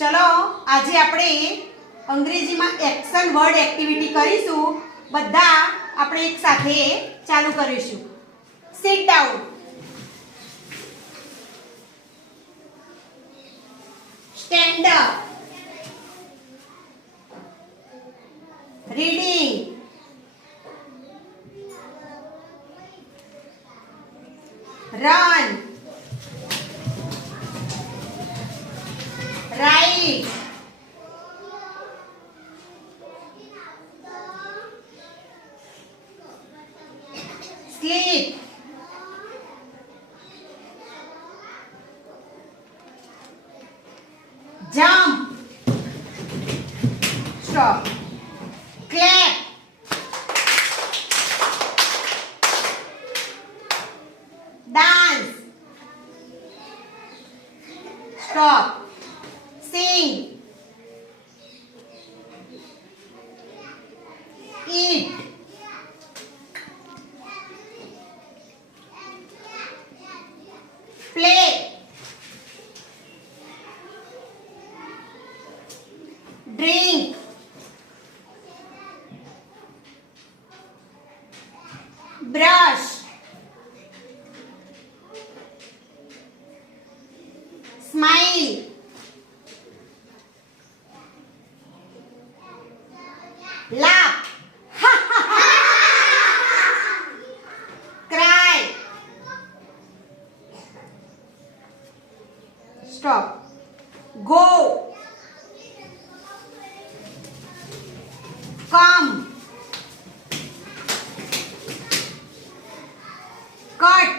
ચલો આજે આપણે અંગ્રેજીમાં એક્શન વર્ડ એક્ટિવિટી કરીશું. બધા આપણે એક સાથે ચાલુ કરીશું. Sit down, stand up, reading, run, write, sleep, jump, stop, clap, dance, stop, sing, eat, play, drink, brush, smile, laugh, cry, stop, go, come, cut,